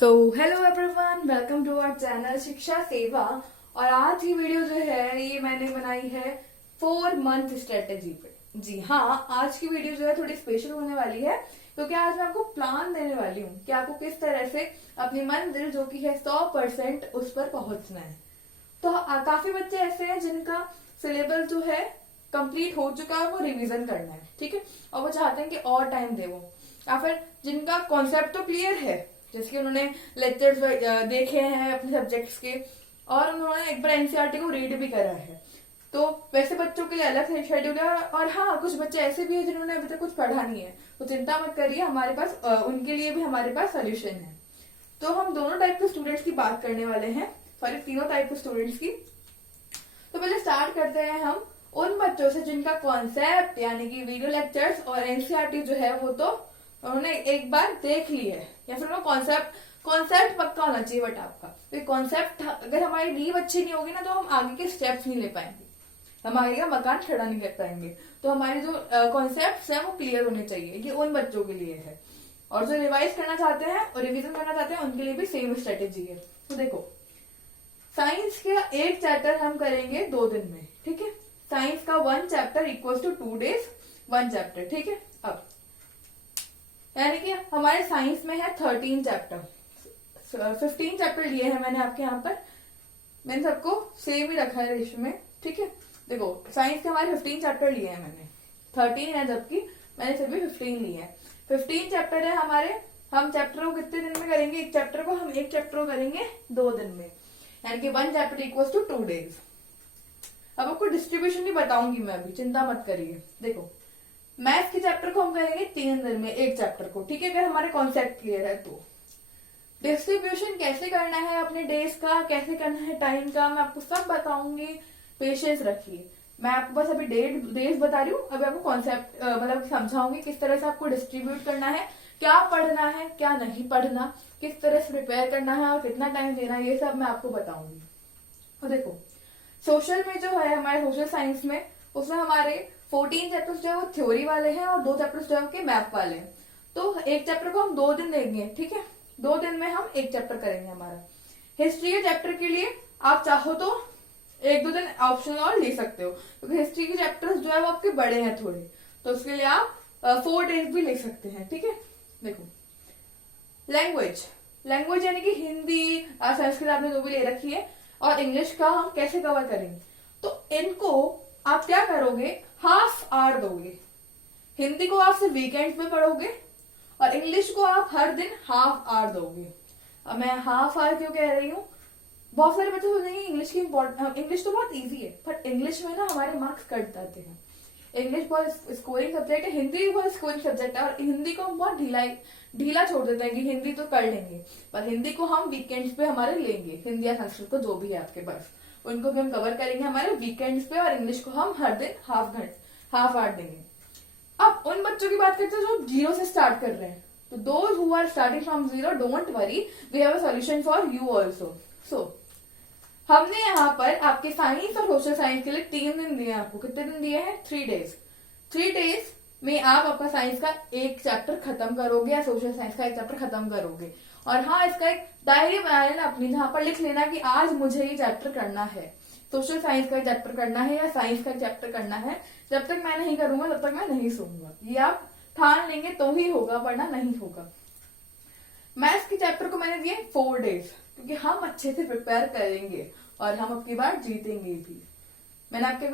So hello everyone, welcome to our channel Shiksha Seva. और आज की वीडियो जो है ये मैंने बनाई है 4 मंथ स्ट्रेटेजी पे। जी हाँ, आज की वीडियो जो है थोड़ी स्पेशल होने वाली है क्योंकि आज मैं आपको प्लान देने वाली हूँ कि आपको किस तरह से अपनी मंजिल जो कि है 100% उस पर पहुंचना है। तो काफी बच्चे ऐसे हैं जिनका सिलेबस जो है कंप्लीट हो चुका है, वो रिवीजन करना है, ठीक है, और वो चाहते हैं कि और टाइम दे वो, या फिर जिनका कॉन्सेप्ट तो क्लियर है, जैसे कि उन्होंने लेक्चर्स देखे हैं अपने सब्जेक्ट्स के और उन्होंने एक बार एनसीईआरटी को रीड भी करा है। तो वैसे बच्चों के लिए अलग शेड्यूल है। और हाँ, कुछ बच्चे ऐसे भी हैं जिन्होंने अभी तक कुछ पढ़ा नहीं है, तो चिंता मत करिए, हमारे पास उनके लिए भी हमारे पास सोल्यूशन है। तो हम दोनों टाइप के स्टूडेंट्स की बात करने वाले हैं, सॉरी तीनों टाइप के स्टूडेंट्स की। तो पहले स्टार्ट करते हैं हम उन बच्चों से जिनका कॉन्सेप्ट यानी कि वीडियो लेक्चर्स और एनसीईआरटी जो है वो तो उन्होंने एक बार देख ली है, या फिर वो कॉन्सेप्ट पक्का होना चाहिए। बट आपका तो कॉन्सेप्ट, अगर हमारी नींव अच्छी नहीं होगी ना तो हम आगे के स्टेप्स नहीं ले पाएंगे, हम आगे का मकान खड़ा नहीं कर पाएंगे। तो हमारे जो कॉन्सेप्ट है वो क्लियर होने चाहिए। ये उन बच्चों के लिए है, और जो रिवाइज करना चाहते हैं और रिविजन करना चाहते हैं उनके लिए भी सेम स्ट्रेटेजी है। तो देखो, साइंस का एक चैप्टर हम करेंगे 2 दिन में, ठीक है। साइंस का 1 chapter equals to 2 days 1 chapter, ठीक है। अब यानी कि हमारे साइंस में है 13 चैप्टर, 15 चैप्टर लिए हैं मैंने आपके यहाँ पर, मैंने सबको सेम ही रखा है रेशो में, ठीक है। देखो, साइंस के हमारे 15 चैप्टर लिए हैं, मैंने 13 है जबकि मैंने फिर भी 15 लिए हैं। 15 चैप्टर है हमारे, हम चैप्टर को कितने दिन में करेंगे? एक चैप्टर को करेंगे 2 दिन में, यानी कि 1 चैप्टर इक्वल्स टू 2 डेज। अब आपको डिस्ट्रीब्यूशन नहीं बताऊंगी मैं अभी, चिंता मत करिए। देखो, मैथ्स के चैप्टर को हम करेंगे 3 दिन में, एक चैप्टर को, ठीक है, अगर हमारे कॉन्सेप्ट क्लियर है तो। डिस्ट्रीब्यूशन कैसे करना है अपने डेज का, कैसे करना है टाइम का, मैं आपको सब बताऊंगी, पेशेंस रखिए। मैं आपको बस अभी डेज बता रही हूँ, अभी आपको कॉन्सेप्ट मतलब समझाऊंगी किस तरह से आपको डिस्ट्रीब्यूट करना है, क्या पढ़ना है क्या नहीं पढ़ना, किस तरह से प्रिपेयर करना है और कितना टाइम देना है, ये सब मैं आपको बताऊंगी। तो देखो, सोशल में जो है हमारे सोशल साइंस में, उसमें हमारे 14 चैप्टर्स जो है वो थ्योरी वाले हैं और 2 चैप्टर्स जो है के मैप वाले हैं। तो एक चैप्टर को हम 2 दिन देंगे, ठीक है, 2 दिन में हम एक चैप्टर करेंगे हमारा। हिस्ट्री के चैप्टर के लिए आप चाहो तो 1-2 दिन ऑप्शनल और ले सकते हो, क्योंकि हिस्ट्री के चैप्टर्स जो है वो आपके बड़े हैं थोड़े, तो उसके लिए आप 4 डेज भी ले सकते हैं, ठीक है। देखो, लैंग्वेज यानी कि हिंदी संस्कृत आपने जो भी ले रखी है, और इंग्लिश का हम कैसे कवर करेंगे। तो इनको आप क्या करोगे, हाफ आवर दोगे। हिंदी को आप सिर्फ वीकेंड में पढ़ोगे और इंग्लिश को आप हर दिन हाफ आवर दोगे। अब मैं हाफ आवर क्यों कह रही हूँ, बहुत सारे बच्चे सोचेंगे इंग्लिश तो बहुत इजी है, बट इंग्लिश में ना हमारे मार्क्स कट जाते हैं। इंग्लिश बहुत स्कोरिंग सब्जेक्ट है, हिंदी भी बहुत स्कोरिंग सब्जेक्ट है, और हिंदी को हम बहुत ढीला छोड़ देते हैं कि हिंदी तो कर लेंगे, पर हिंदी को हम वीकेंड्स पे हमारे लेंगे। हिंदी या संस्कृत को जो भी है आपके पास, उनको भी हम कवर करेंगे हमारे वीकेंड्स पे, और इंग्लिश को हम हर दिन हाफ आवर देंगे। अब उन बच्चों की बात करते हैं जो 0 से स्टार्ट कर रहे हैं। तो those who are starting from 0, don't worry, we have a solution for you also. So हमने यहाँ पर आपके साइंस और सोशल साइंस के लिए 3 दिन दिए हैं। आपको कितने दिन दिए हैं? 3 डेज। 3 डेज में आप आपका साइंस का एक चैप्टर खत्म करोगे या सोशल साइंस का एक चैप्टर खत्म करोगे। और हाँ, इसका एक डायरी बना लेना अपनी, जहां पर लिख लेना कि आज मुझे ये चैप्टर करना है, सोशल साइंस का चैप्टर करना है या साइंस का चैप्टर करना है। जब तक मैं नहीं करूंगा तब तक मैं नहीं सोऊंगा, ये आप ठान लेंगे तो ही होगा, वरना नहीं होगा। मैथ्स के चैप्टर को मैंने दिए 4 डेज, क्योंकि हम अच्छे से प्रिपेयर करेंगे और हम अपनी बार जीतेंगे भी। मैंने आपके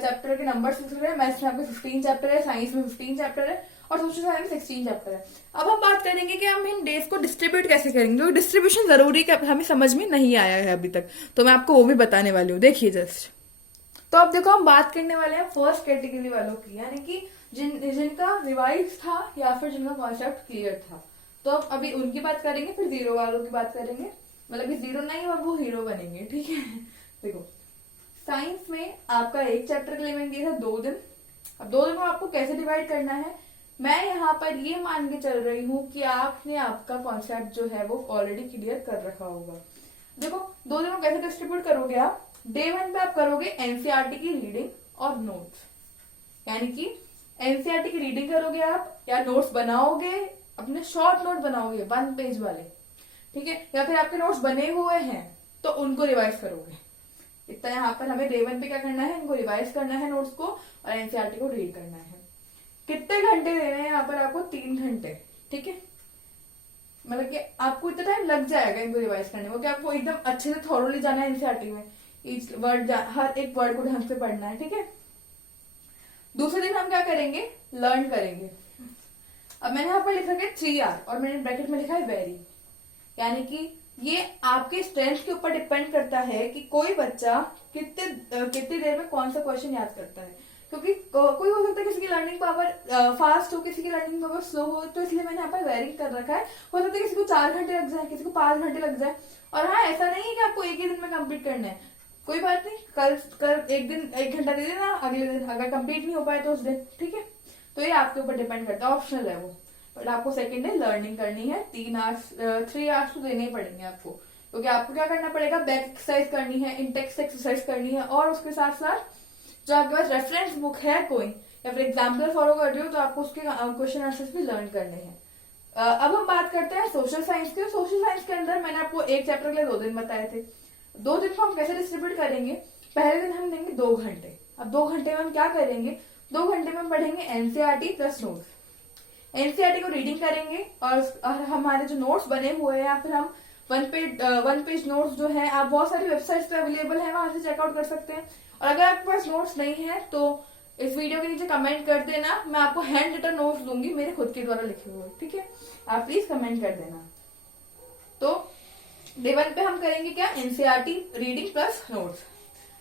चैप्टर के नंबर लिख रहे हैं। मैथ्स में आपके 15 चैप्टर है, साइंस में 15 चैप्टर है, और सोशल साइंस में 16 चैप्टर है। अब हम बात करेंगे कि हम इन डेज को डिस्ट्रीब्यूट कैसे करेंगे। तो डिस्ट्रीब्यूशन जरूरी हमें समझ में नहीं आया है अभी तक, तो मैं आपको वो भी बताने वाली हूँ। देखिए जस्ट, तो अब देखो, हम बात करने वाले हैं फर्स्ट कैटेगरी वालों की, यानी कि जिनका रिवाइज था या फिर जिनका कॉन्सेप्ट क्लियर था। तो अब अभी उनकी बात करेंगे, फिर 0 वालों की बात करेंगे, मतलब कि 0 नहीं, अब वो हीरो बनेंगे, ठीक है। देखो, साइंस में आपका एक चैप्टर के लिए मैंने दिया था 2 दिन। अब 2 दिन को आपको कैसे डिवाइड करना है, मैं यहाँ पर ये मान के चल रही हूँ कि आपने आपका कॉन्सेप्ट जो है वो ऑलरेडी क्लियर कर रखा होगा। देखो, 2 दिन को कैसे डिस्ट्रीब्यूट करोगे आप। डे 1 पे आप करोगे एनसीईआरटी की रीडिंग और नोट्स, यानी कि एनसीईआरटी की रीडिंग करोगे आप, या नोट्स बनाओगे, अपने शॉर्ट नोट बनाओगे 1 पेज वाले। ठीक है, या फिर आपके नोट्स बने हुए हैं तो उनको रिवाइज करोगे। इतना यहाँ पर हमें डे 1 पे क्या करना है, इनको रिवाइज करना है नोट्स को और एनसीईआरटी को रीड करना है। कितने घंटे देने हैं यहाँ पर आपको, 3 घंटे। ठीक है, मतलब कि आपको इतना टाइम लग जाएगा इनको रिवाइज करने में, क्योंकि आपको एकदम अच्छे से थॉरोली जाना है एनसीईआरटी में, ईच वर्ड हर एक वर्ड को ढंग से पढ़ना है। ठीक है, दूसरे दिन हम क्या करेंगे, लर्न करेंगे। अब मैंने यहाँ पर लिखा है 3 आवर और मैंने ब्रैकेट में लिखा है वेरी, यानी कि ये आपके स्ट्रेंथ के ऊपर डिपेंड करता है कि कोई बच्चा कितनी देर में कौन सा क्वेश्चन याद करता है। क्योंकि कोई हो सकता है किसी की लर्निंग पावर फास्ट हो, किसी की लर्निंग पावर स्लो हो, तो इसलिए मैंने यहाँ पर वेरी कर रखा है। हो सकता है किसी को 4 घंटे लग जाए, किसी को 5 घंटे लग जाए। और हाँ, ऐसा नहीं है कि आपको एक ही दिन में कंप्लीट करना है, कोई बात नहीं, कल एक दिन 1 घंटा दे देना, अगले दिन अगर कंप्लीट नहीं हो पाए तो उस दिन। ठीक है, तो ये आपके ऊपर डिपेंड करता है, ऑप्शनल है वो। बट आपको सेकेंड डे लर्निंग करनी है, 3 आवर्स तो देने ही पड़ेंगे आपको, क्योंकि आपको क्या करना पड़ेगा, बैक एक्सरसाइज करनी है, इंटेक्स्ट एक्सरसाइज करनी है, और उसके साथ साथ जो आपके पास रेफरेंस बुक है कोई, या फिर एग्जाम्पल फॉलो कर रही हो, तो आपको उसके क्वेश्चन आंसर्स भी लर्न करने हैं। अब हम बात करते हैं सोशल साइंस के। सोशल साइंस के अंदर मैंने आपको एक चैप्टर के लिए 2 दिन बताए थे। 2 दिन को हम कैसे डिस्ट्रीब्यूट करेंगे, पहले दिन हम देंगे 2 घंटे। अब 2 घंटे में हम क्या करेंगे, 2 घंटे में हम पढ़ेंगे एनसीईआरटी प्लस नोट्स। एनसीईआरटी को रीडिंग करेंगे और हमारे जो नोट्स बने हुए हैं, या फिर हम 1 पेज नोट्स जो है, आप बहुत सारी वेबसाइट्स पे अवेलेबल है, वहां से चेकआउट कर सकते हैं। और अगर आपके पास नोट्स नहीं है तो इस वीडियो के नीचे कमेंट कर देना, मैं आपको हैंड रिटन नोट्स दूंगी मेरे खुद के द्वारा लिखे हुए। ठीक है, आप प्लीज कमेंट कर देना। तो डे 1 पे हम करेंगे क्या, एनसीईआरटी रीडिंग प्लस नोट्स।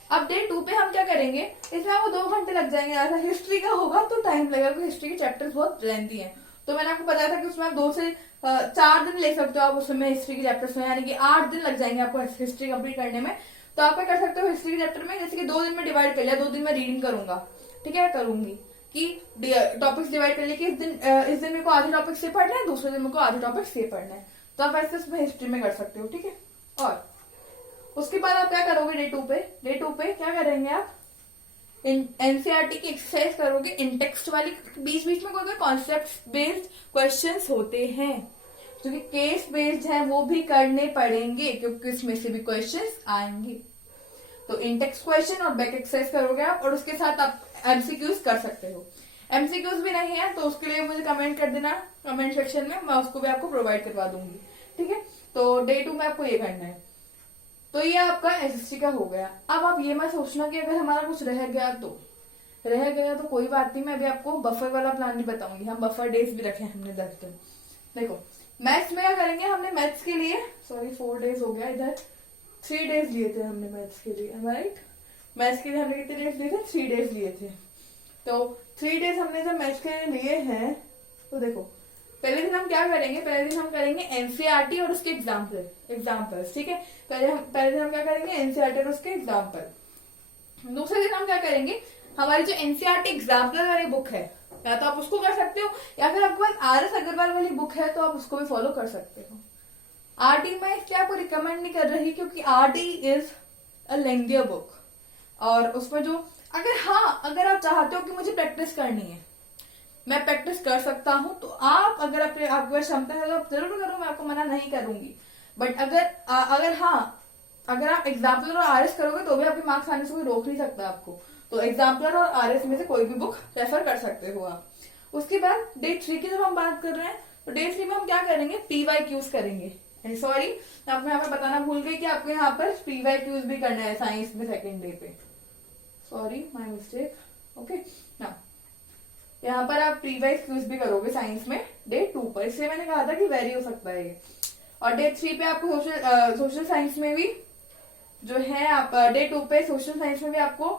अब डे 2 पे हम क्या करेंगे, इसमें आपको 2 घंटे लग जाएंगे। ऐसा हिस्ट्री का होगा तो टाइम लगेगा, क्योंकि हिस्ट्री के चैप्टर्स बहुत लेंथी हैं। तो मैंने आपको बताया था कि उसमें आप 2 से 4 दिन ले सकते हो आप उसमें हिस्ट्री के चैप्टर्स में, यानी कि 8 दिन लग जाएंगे आपको हिस्ट्री कंप्लीट करने में। तो आप क्या कर सकते हो, हिस्ट्री के चैप्टर में जैसे कि 2 दिन में डिवाइड कर लिया, 2 दिन में रीडिंग करूंगा, ठीक है, करूंगी कि टॉपिक्स डिवाइड कर लिए कि इस दिन मेरे को आधे टॉपिक से पढ़ना है, दूसरे दिन मेरे को आधे टॉपिक से पढ़ना है। तो आप ऐसे उसमें हिस्ट्री में कर सकते हो। ठीक है, और उसके बाद आप क्या करोगे, डे 2 पे क्या करेंगे, आप एनसीईआरटी की एक्सरसाइज करोगे, इंटेक्स्ट वाली। बीच बीच में कोई कॉन्सेप्ट बेस्ड क्वेश्चंस होते हैं जो कि केस बेस्ड है, वो भी करने पड़ेंगे, क्योंकि इसमें से भी क्वेश्चंस आएंगे। तो इंटेक्स्ट क्वेश्चन और बैक एक्सरसाइज करोगे आप, और उसके साथ आप एमसीक्यूज कर सकते हो। एमसीक्यूज भी नहीं है तो उसके लिए मुझे कमेंट कर देना कमेंट सेक्शन में, मैं उसको भी आपको प्रोवाइड करवा दूंगी। ठीक है, तो डे 2 में आपको ये करना है। तो ये आपका एसएसटी का हो गया। अब आप ये मत सोचना कि अगर हमारा कुछ रह गया तो कोई बात नहीं, मैं अभी आपको बफर वाला प्लान भी बताऊंगी। हम बफर डेज भी रखे हमने 10 दिन। देखो मैथ्स में क्या करेंगे, हमने मैथ्स के लिए 4 डेज हो गया, इधर 3 डेज लिए थे हमने मैथ्स के लिए, राइट। मैथ्स के लिए हमने कितने डेज लिए थे, 3 डेज लिए थे। तो 3 डेज हमने जब मैथ्स के लिए लिए हैं, तो देखो पहले दिन हम क्या करेंगे, पहले दिन हम करेंगे एनसीईआरटी और उसके एग्जाम्पल्स। ठीक है, पहले दिन हम क्या करेंगे, एनसीईआरटी और उसके एग्जाम्पल। दूसरे दिन हम क्या करेंगे, हमारी जो एनसीईआरटी एग्जाम्पल वाली बुक है, या तो आप उसको कर सकते हो, या फिर आपके पास आरएस अग्रवाल वाली बुक है तो आप उसको भी फॉलो कर सकते हो। आरटी मैं इसलिए आपको रिकमेंड नहीं कर रही क्योंकि RT is a lengthier book, और उसमें जो अगर आप चाहते हो कि मुझे प्रैक्टिस करनी है, मैं प्रैक्टिस कर सकता हूं, तो आप अगर आपके क्षमता है तो आप जरूर करो, मैं आपको मना नहीं करूंगी। बट अगर आप एग्जाम्पलर और आरएस करोगे तो भी आपके मार्क्स आने से कोई रोक नहीं सकता आपको। तो एग्जाम्पलर और आरएस में से कोई भी बुक रेफर कर सकते हो आप। उसके बाद डे 3 की जब हम बात कर रहे हैं, तो डे 3 में हम क्या करेंगे, पीवाईक्यूज करेंगे। सॉरी, मैं आपको यहाँ पर बताना भूल गई कि आपको यहाँ पर पीवाईक्यूज भी करना है साइंस में सेकेंड डे पे। Sorry, my mistake. ओके ना, यहाँ पर आप प्रीवाइज क्यूज भी करोगे साइंस में डे 2 पर, इसलिए मैंने कहा था कि वेरी हो सकता है ये। और डे 3 पे आपको सोशल साइंस में भी जो है, आप डे 2 पे सोशल साइंस में भी आपको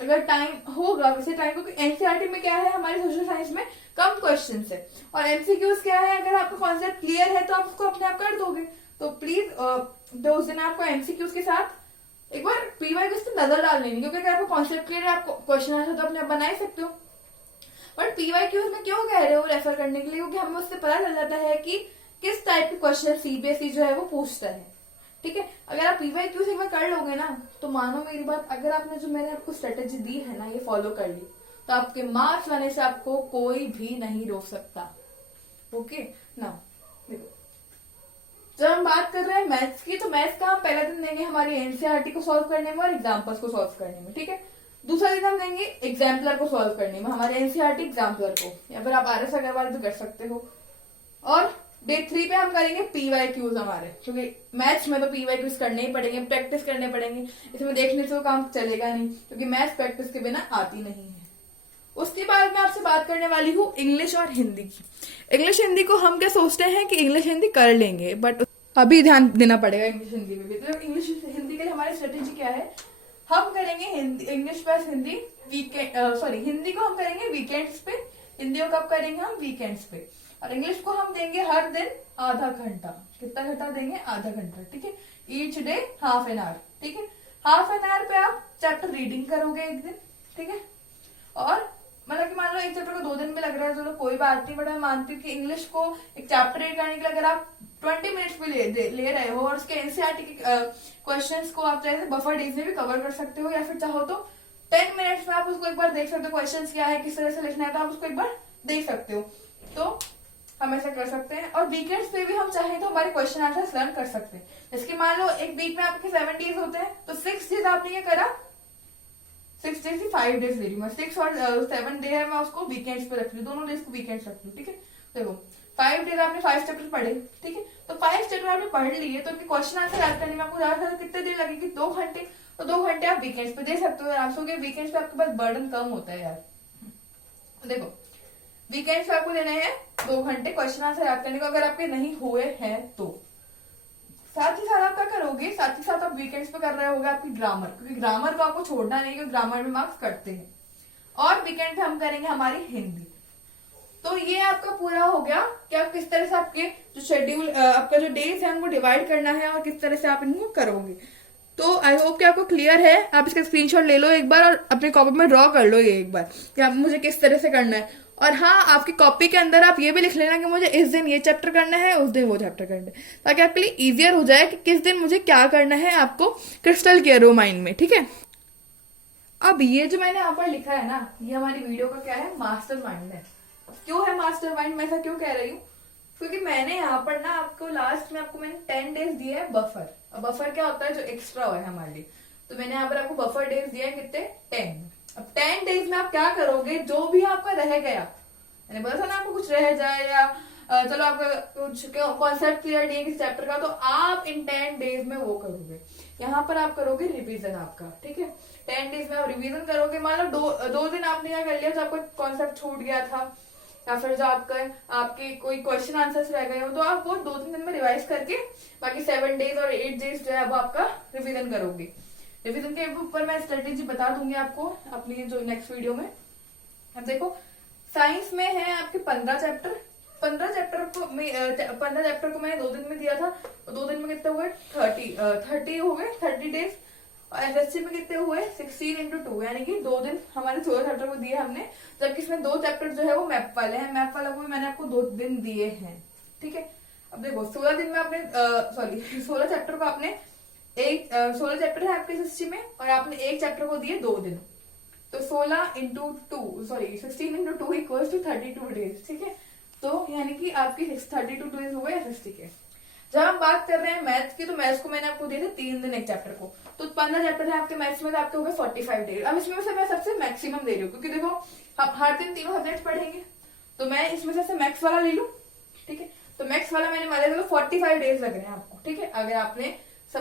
अगर टाइम होगा, वैसे टाइम, क्योंकि एनसीईआरटी में क्या है, हमारे सोशल साइंस में कम क्वेश्चन है, और एमसीक्यूज क्या है, अगर आपका कॉन्सेप्ट क्लियर है तो आप उसको अपने आप कर दोगे। तो प्लीज तो उस दिन आपको एमसीक्यूज के साथ एक बार पीवाईक्यूज पे नजर डाल लेनी, क्योंकि अगर आपको कॉन्सेप्ट क्लियर है, आप क्वेश्चन आंसर तो अपने आप बना ही सकते हो। बट पीवाईक्यूज में क्यों कह रहे हो रेफर करने के लिए, क्योंकि हमें उससे पता चल जाता है कि किस टाइप के क्वेश्चन सीबीएसई जो है वो पूछता है। ठीक है, अगर आप पीवाईक्यूज एक बार कर लोगे ना, तो मानो मेरी बात, अगर आपने जो मैंने आपको स्ट्रेटेजी दी है ना, ये फॉलो कर ली, तो आपके मार्क्स लाने से आपको कोई भी नहीं रोक सकता। ओके ना, देखो जब हम बात कर रहे हैं मैथ्स की, तो मैथ्स का हम पहला दिन देंगे हमारी एनसीईआरटी को सॉल्व करने में और एग्जाम्पल्स को सॉल्व करने में, ठीक है। दूसरा दिन हम देंगे एग्जाम्पलर को सॉल्व करने में, हमारे एनसीईआरटी एग्जाम्पलर को, या फिर आप आरएस अग्रवाल भी कर सकते हो। और डे 3 पे हम करेंगे पीवाईक्यूज हमारे, क्योंकि मैथ्स में तो पीवाईक्यूज करने ही पड़ेंगे, प्रैक्टिस करने पड़ेंगे, इसमें देखने से वो काम चलेगा नहीं, क्योंकि मैथ्स प्रैक्टिस के बिना आती नहीं है। उसके बाद मैं आपसे बात करने वाली हूँ इंग्लिश और हिंदी की। इंग्लिश हिंदी को हम क्या सोचते हैं कि इंग्लिश हिंदी कर लेंगे, बट अभी ध्यान देना पड़ेगा इंग्लिश हिंदी में भी। तो इंग्लिश हिंदी के लिए हमारी स्ट्रेटेजी क्या है, हम करेंगे English plus Hindi weekend, Hindi को हम करेंगे वीकेंड्स पे, हिंदी को कब करेंगे हम वीकेंड्स पे, और इंग्लिश को हम देंगे हर दिन आधा घंटा। कितना घंटा देंगे, आधा घंटा, ठीक है। Each day half an hour, ठीक है। हाफ एन आवर पे आप चैप्टर रीडिंग करोगे एक दिन, ठीक है। और मतलब कि मान लो एक चैप्टर को 2 दिन में लग रहा है, चलो कोई बात नहीं, बट मैं मानती हूँ कि इंग्लिश को एक चैप्टर रीड करने के लिए अगर आप 20 मिनट्स भी ले रहे हो, और उसके एनसीईआरटी के क्वेश्चंस को आप चाहे बफर डेज में भी कवर कर सकते हो, या फिर चाहो तो 10 मिनट्स में आप उसको एक बार देख सकते हो, क्वेश्चंस क्या है, किस तरह से लिखना है, तो आप उसको एक बार देख सकते हो। तो हम ऐसा कर सकते हैं। और वीकेंड्स पे भी हम चाहें तो हमारे क्वेश्चन आंसर लर्न कर सकते हैं। जैसे मान लो एक वीक में आपके 7 डेज होते हैं, तो 6 डेज आपने ये करा, 6 डेज 5 डेज ले रही हूँ मैं, 6 और 7 डे है, मैं उसको वीकेंड्स पे रख लू, दोनों डेज को वीकेंड्स रख लू, ठीक है। देखो 5 डेज आपने 5 चैप्टर पढ़े, ठीक है। तो 5 चैप्टर आपने पढ़ लिए, तो उनके क्वेश्चन आंसर याद करने में आपको ज्यादा कितने देर लगेगी, 2 घंटे। तो 2 घंटे आप वीकेंड्स पे दे सकते हो आराम से, वीकेंड्स पे आपके पास बर्डन कम होता है यार। देखो वीकेंड्स पे आपको देना है 2 घंटे क्वेश्चन आंसर याद करने को, अगर आपके नहीं हुए हैं तो। साथ ही साथ आप क्या करोगे, साथ ही साथ आप वीकेंड्स पे कर रहे होगे आपकी ग्रामर, क्योंकि ग्रामर को आपको छोड़ना नहीं, क्योंकि ग्रामर में मार्क्स कटते हैं। और वीकेंड पे हम करेंगे हमारी हिंदी। तो ये आपका पूरा हो गया कि आप किस तरह से आपके जो शेड्यूल, आपका जो डेज है उनको डिवाइड करना है और किस तरह से आप इनको करोगे। तो आई होप कि आपको क्लियर है। आप इसका स्क्रीनशॉट ले लो एक बार और अपने कॉपी में ड्रॉ कर लो ये एक बार कि आप मुझे किस तरह से करना है। और हाँ, आपकी कॉपी के अंदर आप ये भी लिख लेना कि मुझे इस दिन ये चैप्टर करना है, उस दिन वो चैप्टर करना है, ताकि आपके लिए इजियर हो जाए कि किस दिन मुझे क्या करना है, आपको क्रिस्टल क्लियर हो माइंड में, ठीक है। अब ये जो मैंने यहाँ पर लिखा है ना, ये हमारी वीडियो का क्या है, मास्टर माइंड है। क्यों है मास्टर माइंड, मैं ऐसा क्यों कह रही हूँ, क्योंकि मैंने यहाँ पर ना आपको लास्ट में मैंने 10 डेज दिए है बफर। अब बफर क्या होता है, जो एक्स्ट्रा है हमारे लिए, तो मैंने यहाँ पर आपको बफर डेज दिया है कितने, 10। अब 10 डेज में आप क्या करोगे, जो भी आपका रह गया, मैंने बोला था ना आपको कुछ रह जाए या चलो आपका कुछ कॉन्सेप्ट क्लियर नहीं है किसी चैप्टर का, तो आप इन 10 डेज में वो करोगे। यहाँ पर आप करोगे रिवीजन आपका, ठीक है। 10 डेज में आप रिवीजन करोगे। मान लो दो दिन आपने क्या कर लिया, जो आपको कॉन्सेप्ट छूट गया था, या फिर जो आपके कोई क्वेश्चन आंसर्स रह गए हो, तो आप वो 2-3 दिन में रिवाइज करके बाकी 7 डेज और 8 डेज जो है वो आपका रिवीजन करोगे। रिवीजन के ऊपर मैं स्ट्रेटेजी बता दूंगी आपको अपनी जो नेक्स्ट वीडियो में। अब देखो साइंस में है आपके 15 चैप्टर। 15 चैप्टर को मैंने 2 दिन में दिया था, तो 2 दिन में कितने हुए, 30 हो गए, 30 डेज। और एसएससी में कितने हुए, 16 into 2, यानी कि 2 दिन हमारे 16 चैप्टर को दिए हमने, जबकि इसमें 2 चैप्टर जो है वो मैप वाले हैं। मैप वाला को भी मैंने आपको 2 दिन दिए हैं, ठीक है। अब देखो 16 दिन में आपने 16 चैप्टर को आपने 16 चैप्टर है आपके एसएससी में, और आपने एक चैप्टर को दिए 2 दिन, तो 16 into 2 16 into 2 equals to 32 days, ठीक है। तो यानी कि आपकी 32 डेज हो गए एसएससी के। जब हम बात कर रहे हैं मैथ्स की, तो मैथ्स को मैंने आपको दिए थे 3 दिन एक चैप्टर को, तो 15 चैप्टर है आपके मैथ्स में, तो आपके हो गए 45 डेज। अब इसमें से मैं सबसे मैक्सिमम दे रही हूँ, क्योंकि देखो हम हर दिन 3 सब्जेक्ट पढ़ेंगे, तो मैं इसमें से मैथ्स वाला ले लूं, ठीक है। तो मैथ्स वाला मैंने मान लिया 45 डेज लग रहे हैं आपको, ठीक है। अगर आपने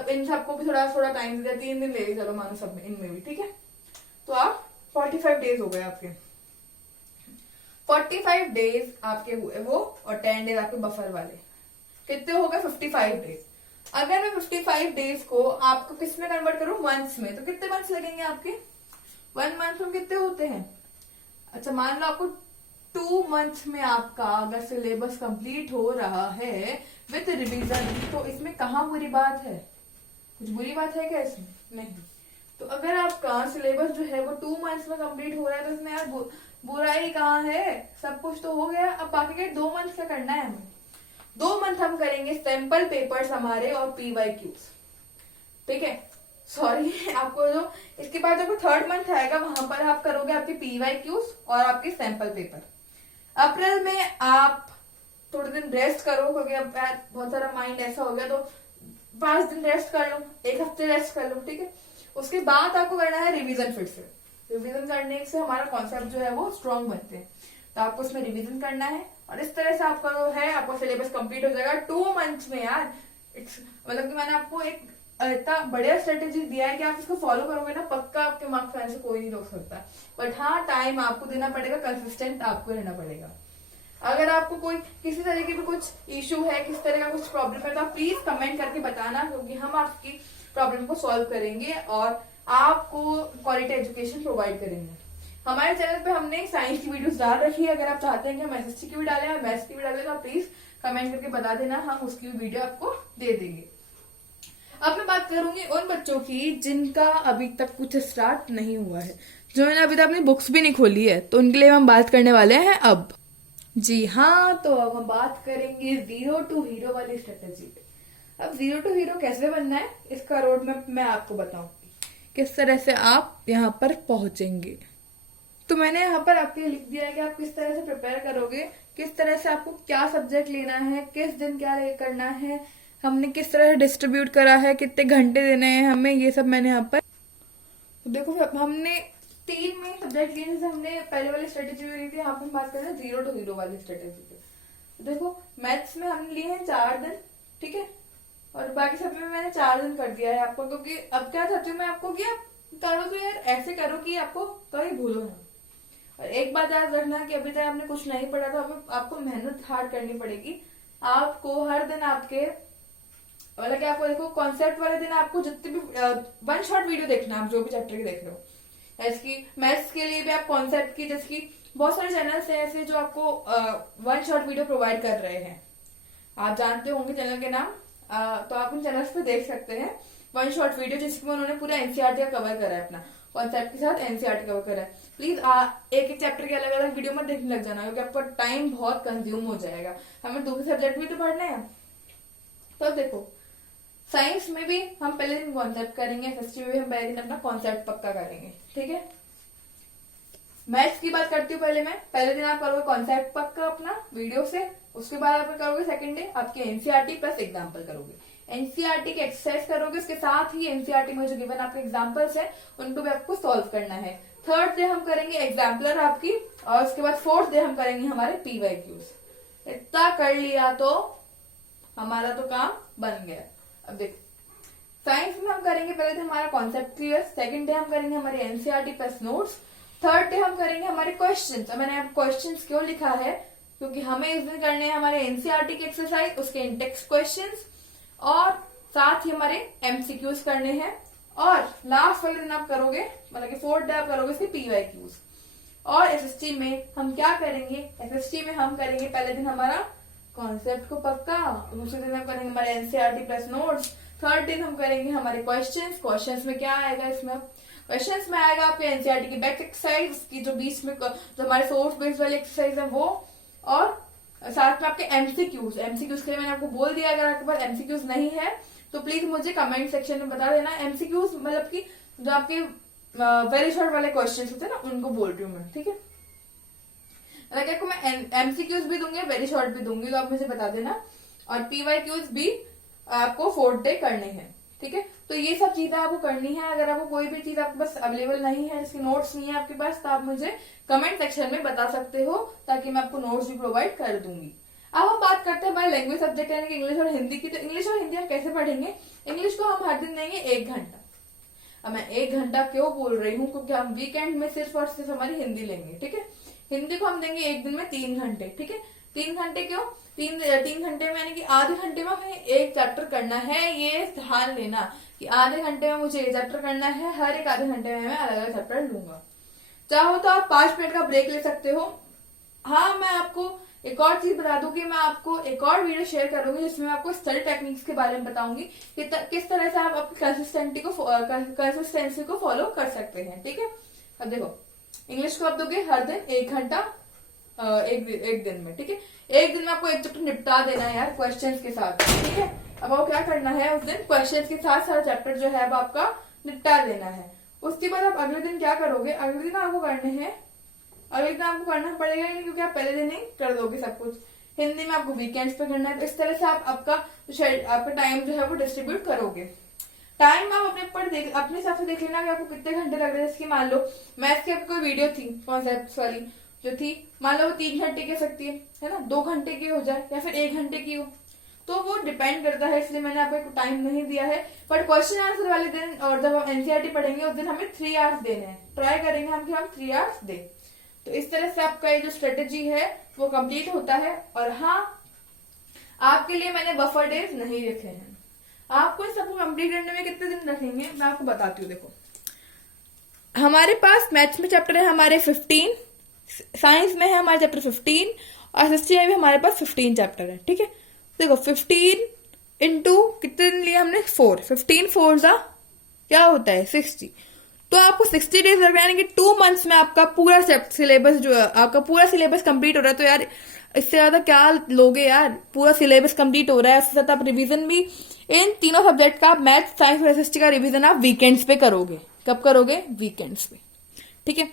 इन सबको भी थोड़ा टाइम दिया, 3 दिन ले ली, चलो मानो सब में, इनमें भी, ठीक है। तो आप 45 डेज हो गए आपके, 45 डेज आपके हुए वो, और 10 डेज आपके बफर वाले, कितने हो गए, 55 डेज। अगर मैं 55 डेज को आपको किस में कन्वर्ट करूं, मंथ्स में, तो कितने मंथ्स लगेंगे आपके, 1 मंथ में कितने होते हैं। अच्छा मान लो आपको 2 मंथ्स में आपका अगर सिलेबस कंप्लीट हो रहा है विथ रिवीजन, तो इसमें कहाँ बुरी बात है, कुछ बुरी बात है क्या इसमें, नहीं। तो अगर आपका सिलेबस जो है वो 2 मंथ्स में कंप्लीट हो रहा है, तो इसमें यार बुराई कहाँ है, सब कुछ तो हो गया। अब बाकी के 2 मंथ का करना है हमें। 2 मंथ हम करेंगे सैंपल पेपर्स हमारे और पीवाईक्यूज, ठीक है। सॉरी आपको जो इसके बाद जो 3rd मंथ आएगा, वहां पर आप करोगे आपके पीवाईक्यूज और आपके सैंपल पेपर। अप्रैल में आप थोड़े दिन रेस्ट करो, क्योंकि अब यार बहुत सारा माइंड ऐसा हो गया, तो 5 दिन रेस्ट कर लो, 1 हफ्ते रेस्ट कर लो, ठीक है। उसके बाद आपको करना है रिवीजन। फिर से रिवीजन करने से हमारा कॉन्सेप्ट जो है वो स्ट्रांग बनते हैं, तो आपको उसमें रिवीजन करना है, और इस तरह से आपका जो है आपका सिलेबस कंप्लीट हो जाएगा 2 मंथ्स में यार। मतलब कि मैंने आपको एक इतना बढ़िया स्ट्रेटेजी दिया है कि आप इसको फॉलो करोगे ना, पक्का आपके मार्क्स आने से कोई नहीं रोक सकता। बट हाँ, टाइम आपको देना पड़ेगा, कंसिस्टेंट आपको रहना पड़ेगा। अगर आपको कोई किसी तरीके की कुछ इशू है, किस तरह का कुछ प्रॉब्लम है, तो आप प्लीज कमेंट करके बताना, क्योंकि हम आपकी प्रॉब्लम को सॉल्व करेंगे और आपको क्वालिटी एजुकेशन प्रोवाइड करेंगे। हमारे चैनल पे हमने साइंस की वीडियोस डाल रखी है, अगर आप चाहते हैं कि हम एसएसटी की भी डालें और मैथ्स की भी डालें, तो आप प्लीज कमेंट करके बता देना, हम उसकी भी वीडियो आपको दे देंगे। अब मैं बात करूंगी उन बच्चों की जिनका अभी तक कुछ स्टार्ट नहीं हुआ है, जिन्होंने अभी तक अपनी बुक्स भी नहीं खोली है, तो उनके लिए हम बात करने वाले हैं अब। जी हाँ, तो अब हम बात करेंगे 0 to हीरो वाली स्ट्रेटेजी पे। अब 0 to हीरो कैसे बनना है, इसका रोड मैप मैं आपको बताऊंगी, किस तरह से आप यहाँ पर पहुंचेंगे। तो मैंने यहाँ पर आपके लिए लिख दिया है कि आप किस तरह से प्रिपेयर करोगे, किस तरह से आपको क्या सब्जेक्ट लेना है, किस दिन क्या करना है, हमने किस तरह से डिस्ट्रीब्यूट करा है, कितने घंटे देने हैं हमें, ये सब मैंने यहाँ पर। तो देखो, हमने 3 मेन सब्जेक्ट लिए, जैसे हमने पहले वाली स्ट्रेटेजी में ली थी, यहाँ पर हम बात कर रहे हैं 0 to हीरो वाली स्ट्रेटेजी पे। तो देखो, मैथ्स में हमने लिए हैं 4 दिन, ठीक है, और बाकी सब में मैंने 4 दिन कर दिया है आपको, क्योंकि अब क्या चाहती हूँ मैं आपको कि आप करो तो यार ऐसे करो कि आपको कहीं भूलो ना। और एक बात याद रखना कि अभी तक आपने कुछ नहीं पढ़ा, तो आपको मेहनत हार्ड करनी पड़ेगी। आपको हर दिन आपके मतलब कि आपको देखो, कॉन्सेप्ट वाले दिन आपको जितने भी 1 शॉट वीडियो देखना, आप जो भी चैप्टर की देख रहे हो, जैसे कि मैथ्स के लिए भी आप कॉन्सेप्ट की, जैसे कि बहुत सारे चैनल्स हैं ऐसे जो आपको 1 शॉट वीडियो प्रोवाइड कर रहे हैं, आप जानते होंगे चैनल के नाम, तो आप उन चैनल्स पे देख सकते हैं 1 शॉट वीडियो, जिसमें उन्होंने पूरा एनसीईआरटी का कवर करा है, अपना कॉन्सेप्ट के साथ एनसीईआरटी कवर करा है। प्लीज एक एक चैप्टर के अलग अलग वीडियो में देखने लग जाना, क्योंकि आपका टाइम बहुत कंज्यूम हो जाएगा, हमें दूसरे सब्जेक्ट भी तो पढ़ने हैं। तो देखो, साइंस में भी हम पहले दिन कॉन्सेप्ट करेंगे, एसएसटी में भी हम पहले दिन अपना कॉन्सेप्ट पक्का करेंगे, ठीक है। मैथ्स की बात करती हूँ पहले मैं, पहले दिन आप करोगे कॉन्सेप्ट पक्का अपना वीडियो से, उसके बाद आप करोगे सेकंड डे आपकी एनसीईआरटी प्लस एग्जाम्पल करोगे, एनसीईआरटी की एक्सरसाइज करोगे, उसके साथ ही एनसीईआरटी में जो गिवन आपके एग्जाम्पल्स है उनको भी आपको सॉल्व करना है। थर्ड डे हम करेंगे एग्जाम्पलर आपकी, और उसके बाद 4th डे हम करेंगे हमारे पीवाईक्यूज। इतना कर लिया तो हमारा तो काम बन गया। अब देखो, साइंस में हम करेंगे पहले दिन हमारा कॉन्सेप्ट क्लियर, सेकंड डे हम करेंगे हमारे NCERT plus notes, third day हम करेंगे हमारे क्वेश्चंस। अब मैंने क्वेश्चंस क्यों लिखा है, क्योंकि हमें इस दिन करने हैं हमारे एनसीईआरटी के एक्सरसाइज, उसके इंटेक्स्ट क्वेश्चंस, और साथ ही हमारे एमसीक्यूज करने हैं, और लास्ट वाले दिन आप करोगे, मतलब कि 4th डे आप करोगे इसके पीवाईक्यूज। और एसएसटी में हम क्या करेंगे, एसएसटी में हम करेंगे पहले दिन हमारा कॉन्सेप्ट को पक्का, दूसरे दिन हम करेंगे हमारे एनसीईआरटी प्लस नोट्स, थर्ड दिन हम करेंगे हमारे क्वेश्चंस में क्या आएगा, इसमें क्वेश्चंस में आएगा आपके एनसीईआरटी की बैक एक्सरसाइज की, जो बीच में जो हमारे सोर्स बेस्ड वाली एक्सरसाइज है वो, और साथ में आपके एमसीक्यूज के लिए मैंने आपको बोल दिया, अगर आपके पास एमसीक्यूज नहीं है तो प्लीज मुझे कमेंट सेक्शन में बता देना। एमसीक्यूज मतलब कि जो आपके वेरी शॉर्ट वाले क्वेश्चन होते हैं ना, उनको बोल रही हूँ मैं, ठीक है। अगर आपको मैं एमसीक्यूज भी दूंगी, वेरी शॉर्ट भी दूंगी, तो आप मुझे बता देना, और पीवाईक्यूज भी आपको 4th डे करने हैं, ठीक है। तो ये सब चीजें आपको करनी है। अगर आपको कोई भी चीज आपके पास अवेलेबल नहीं है, जिसकी नोट्स नहीं है आपके पास, तो आप मुझे कमेंट सेक्शन में बता सकते हो, ताकि मैं आपको नोट्स भी प्रोवाइड कर दूंगी। अब हम बात करते हैं हमारे लैंग्वेज सब्जेक्ट यानी कि इंग्लिश और हिंदी की। तो इंग्लिश और हिंदी हम कैसे पढ़ेंगे, इंग्लिश को हम हर दिन देंगे 1 घंटा। अब मैं 1 घंटा क्यों बोल रही हूँ, क्योंकि हम वीकेंड में सिर्फ और सिर्फ हमारी हिंदी लेंगे, ठीक है। हिंदी को हम देंगे 1 दिन में 3 घंटे, ठीक है। 3 घंटे क्यों, 3 घंटे में यानी कि आधे घंटे में हमें एक चैप्टर करना है। ये ध्यान लेना कि आधे घंटे में मुझे ये चैप्टर करना है, हर एक आधे घंटे में मैं अलग अलग चैप्टर लूंगा। चाहो तो आप 5 मिनट का ब्रेक ले सकते हो। हाँ, मैं आपको एक और चीज बता दूं कि मैं आपको एक और वीडियो शेयर करूंगी, जिसमें मैं आपको स्टडी टेक्निक्स के बारे में बताऊंगी कि किस तरह से आप अपनी कंसिस्टेंसी को फॉलो कर सकते हैं, ठीक है। अब देखो, इंग्लिश को आप दोगे हर दिन 1 घंटा, एक दिन में, ठीक है। एक दिन में आपको एक चैप्टर निपटा देना है यार, क्वेश्चंस के साथ, ठीक है। अब आपको क्या करना है, उस दिन क्वेश्चंस के साथ सारा चैप्टर जो है अब आपका निपटा देना है। उसके बाद आप अगले दिन क्या करोगे, अगले दिन आपको करने हैं, अगले दिन आपको करना पड़ेगा ही नहीं, क्योंकि आप पहले दिन ही कर दोगे सब कुछ। हिंदी में आपको वीकेंड्स पे करना है। तो इस तरह से आप आपका टाइम जो है वो डिस्ट्रीब्यूट करोगे। टाइम आप अपने हिसाब से देख लेना कि आपको कितने घंटे लग रहे हैं। जैसे मान लो मैथ्स की आपको वीडियो थी कॉन्सेप्ट वाली जो थी, मान लो वो 3 घंटे की सकती है ना, 2 घंटे की हो जाए या फिर 1 घंटे की हो, तो वो डिपेंड करता है, इसलिए मैंने आपको टाइम नहीं दिया है। बट क्वेश्चन आंसर वाले दिन और जब हम एनसीईआरटी पढ़ेंगे उस दिन हमें 3 आवर्स देने हैं। ट्राई करेंगे हम कि हम 3 आवर्स दें। तो इस तरह से आपका ये जो स्ट्रेटेजी है वो कंप्लीट होता है। और हाँ, आपके लिए मैंने बफर डेज नहीं रखे हैं। आपको इस सबको कंप्लीट करने में कितने दिन रखेंगे मैं आपको बताती हूँ। देखो, हमारे पास मैथ्स में चैप्टर है हमारे 15, साइंस में है हमारे चैप्टर 15 और हिस्ट्री में भी हमारे पास 15 चैप्टर है। ठीक है, देखो 15 इंटू कितने दिन लिए हमने 4, 15 4 जा क्या होता है 60। तो आपको 60 डेज लग रहा है, यानी कि 2 मंथ्स में आपका पूरा सिलेबस जो है, आपका पूरा सिलेबस कंप्लीट हो रहा है। तो यार इससे ज्यादा क्या लोगे यार, पूरा सिलेबस कंप्लीट हो रहा है। उसके साथ आप रिवीजन भी इन तीनों सब्जेक्ट का, मैथ साइंस और हिस्ट्री का रिवीजन आप वीकेंड्स पे करोगे। कब करोगे? वीकेंड्स पे। ठीक है,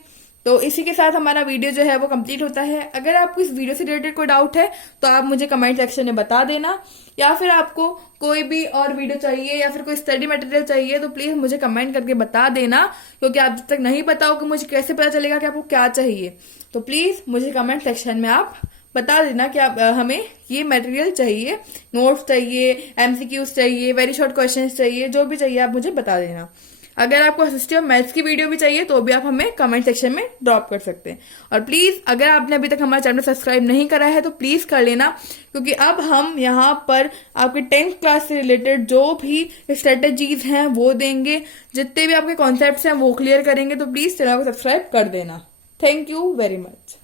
तो इसी के साथ हमारा वीडियो जो है वो कंप्लीट होता है। अगर आपको इस वीडियो से रिलेटेड कोई डाउट है तो आप मुझे कमेंट सेक्शन में बता देना, या फिर आपको कोई भी और वीडियो चाहिए या फिर कोई स्टडी मटेरियल चाहिए तो प्लीज मुझे कमेंट करके बता देना, क्योंकि आप जब तक नहीं बताओगे मुझे कैसे पता चलेगा कि आपको क्या चाहिए। तो प्लीज मुझे कमेंट सेक्शन में आप बता देना कि आप हमें ये मटेरियल चाहिए, नोट्स चाहिए, एमसीक्यूज चाहिए, वेरी शॉर्ट क्वेश्चंस चाहिए, जो भी चाहिए आप मुझे बता देना। अगर आपको हिस्ट्री और मैथ्स की वीडियो भी चाहिए तो भी आप हमें कमेंट सेक्शन में ड्रॉप कर सकते हैं। और प्लीज अगर आपने अभी तक हमारा चैनल सब्सक्राइब नहीं करा है तो प्लीज कर लेना, क्योंकि अब हम यहाँ पर आपके 10th क्लास से रिलेटेड जो भी स्ट्रेटेजीज हैं वो देंगे, जितने भी आपके कॉन्सेप्ट्स हैं वो क्लियर करेंगे। तो प्लीज चैनल को सब्सक्राइब कर देना। Thank you very much.